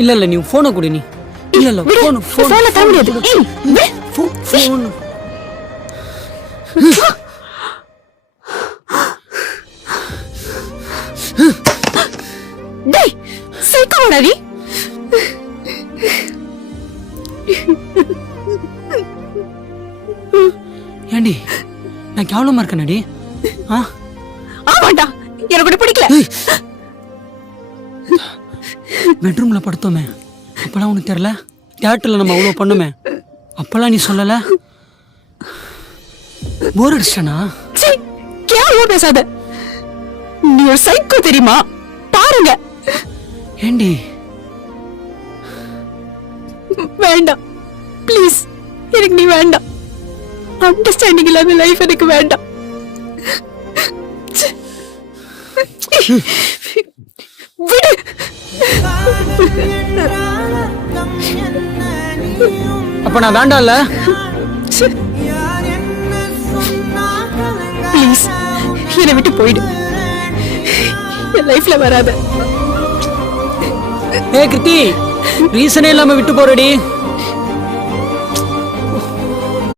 இல்ல இல்ல நீ போனை கொடு நீ. இல்ல இல்ல போனை தர முடியாது. போன் டேய் சைக்கோடா நீ. ஏண்டி நான் கேவலமா இருக்கேனடி? ஆமாண்டா, எனக்கு கூட பிடிக்கல. பெட்ரூம்ல படுத்தோமே அப்பெல்லாம் உனக்கு தெரியல? தியேட்டர்ல நம்ம அவ்வளோ பண்ணுமே அப்பெல்லாம் நீ சொல்லல? போர் அடிச்சானா? கேவலமா பேசாத. நீ ஒரு சைக்கோ தெரியுமா? பாருங்க. ஏண்டி? வேண்டாம் ப்ளீஸ், எனக்கு நீ வேண்டாம். அண்டர்ஸ்டாண்டிங் இல்லாத லைஃப் எனக்கு வேண்டாம். விடு. அப்ப நான் வேண்டாம்ல? ப்ளீஸ் என்னை விட்டு போயிடு. என் லைஃப்ல வராத. ஏ கிருத்தி, ரீசனே இல்லாம விட்டு போறடி.